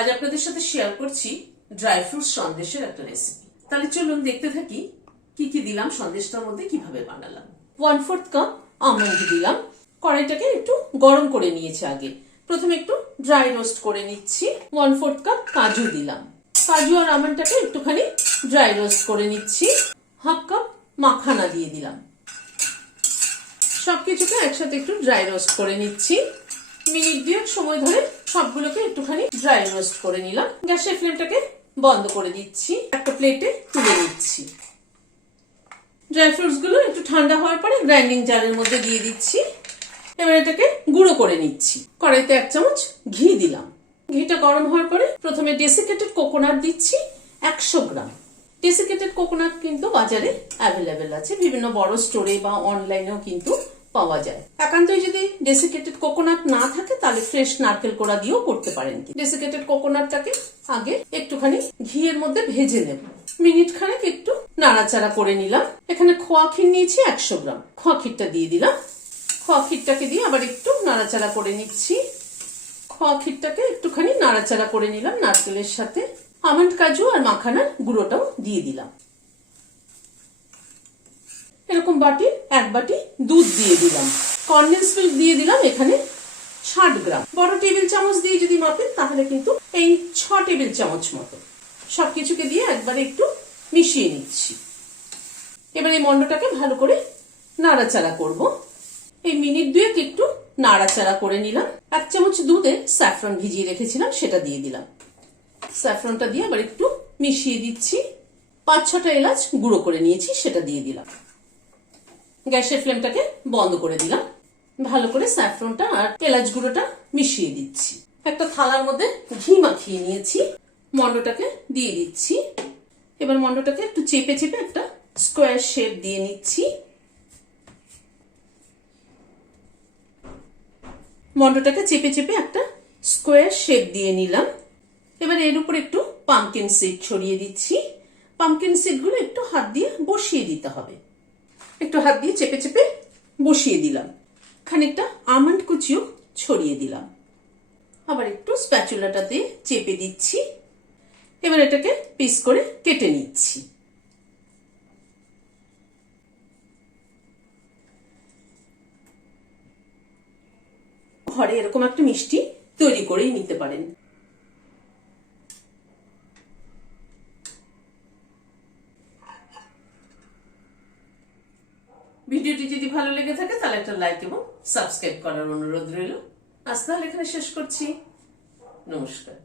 আজ আপনাদের সাথে শেয়ার করছি ড্রাই ফ্রুট সন্দেশের একটা রেসিপি। তাহলে চলুন দেখতে থাকি কি কি দিলাম সন্দেশটার মধ্যে, কিভাবে বানালাম। 1/4 কাপ আমন্ড দিলাম। কড়াইটাকে একটু গরম করে নিয়েছি আগে। প্রথমে একটু ড্রাই রোস্ট করে নিচ্ছি। 1/4 কাপ কাজু দিলাম। কাজু আর আমন্ডটাকে একটুখানি ড্রাই রোস্ট করে নিচ্ছি। 1/2 কাপ মাখানা দিয়ে দিলাম। সবকিছুকে একসাথে একটু ড্রাই রোস্ট করে নিচ্ছি। মিনিট 2 সময় ধরে সবগুলোকে একটুখানি ড্রাই রোস্ট করে নিলাম। গ্যাসের ফ্লেমটাকে বন্ধ করে দিচ্ছি। একটা প্লেটে তুলে নিচ্ছি। ড্রাই ফ্রুটস গুলো একটু ঠান্ডা হওয়ার পরে গ্রাইন্ডিং জারের মধ্যে দিয়ে দিচ্ছি। এবার এটাকে গুঁড়ো করে নিচ্ছি। কড়াইতে 1 চামচ ঘি দিলাম। ঘিটা গরম হওয়ার পরে প্রথমে ডেসিকেটেড কোকোনাট দিচ্ছি 100 গ্রাম। ডেসিকেটেড কোকোনাট কিন্তু বাজারে অ্যাভেলেবেল আছে, বিভিন্ন বড় স্টোরে বা অনলাইনেও কিন্তু পাওয়া যায়। একান্তই যদি ডেসিকেটেড কোকোনাট না থাকে তাহলে ফ্রেশ নারকেল কোড়া দিয়েও করতে পারেন। ডেসিকেটেড কোকোনাটটাকে আগে একটুখানি ঘিয়ের মধ্যে ভেজে নেব। মিনিট খানেক একটু নাড়াচাড়া করে নিলাম। এখানে খোয়া ক্ষীর নিয়েছি 100 গ্রাম। খোয়া ক্ষীরটা দিয়ে দিলাম। খোয়া ক্ষীরটাকে দিয়ে আবার একটু নাড়াচাড়া করে নিচ্ছি। খোয়া ক্ষীরটাকে একটুখানি নাড়াচাড়া করে নিলাম নারকেলের সাথে। আমন্ড, কাজু আর মাখানার গুঁড়োটাও দিয়ে দিলাম। এরকম বাটি 1 বাটি দুধ দিয়ে দিলাম। কনডেন্স মিল্ক দিয়ে দিলাম এখানে 60 গ্রাম। বড় টেবিল চামচ দিয়ে যদি মাপেন তাহলে কিন্তু এই 6 টেবিল চামচ মতো। সবকিছুকে দিয়ে একবারে একটু মিশিয়ে নিচ্ছি। এবার এই মন্ডটাকে ভালো করে নাড়াচাড়া করব। এই মিনিট 2 একটু নাড়াচাড়া করে নিলাম। 1 চামচ দুধে স্যাফরন ভিজিয়ে রেখেছিলাম, সেটা দিয়ে দিলাম। স্যাফরনটা দিয়ে আবার একটু মিশিয়ে দিচ্ছি। 5-6টা এলাচ গুঁড়ো করে নিয়েছি, সেটা দিয়ে দিলাম। গ্যাসের ফ্লেমটাকে বন্ধ করে দিলাম। ভালো করে স্যাফরনটা আর এলাচ গুঁড়োটা মিশিয়ে দিচ্ছি। একটা থালার মধ্যে ঘি মাখিয়ে নিয়েছি। মন্ডটাকে দিয়ে দিচ্ছি। এবার মন্ডটাকে একটু চেপে চেপে একটা স্কোয়ার শেপ দিয়ে নিচ্ছি। মন্ডটাকে চেপে চেপে একটা স্কোয়ার শেপ দিয়ে নিলাম। এবার এর উপর একটু পামকিন সিড ছড়িয়ে দিচ্ছি। পামকিন সিডগুলো একটু হাত দিয়ে বসিয়ে দিতে হবে। একটু হাত দিয়ে চেপে চেপে বসিয়ে দিলাম। খানিকটা আমন্ড কুচিও ছড়িয়ে দিলাম। আবার একটু স্প্যাচুলাটাতে চেপে দিচ্ছি। এবার এটাকে পিস করে কেটে নিচ্ছি। ঘরে এরকম একটা মিষ্টি তৈরি করেই নিতে পারেন। ভিডিওটি যদি ভালো লেগে থাকে তাহলে একটা লাইক এবং সাবস্ক্রাইব করার অনুরোধ রইল। আজ তাহলে এখানে শেষ করছি। নমস্কার।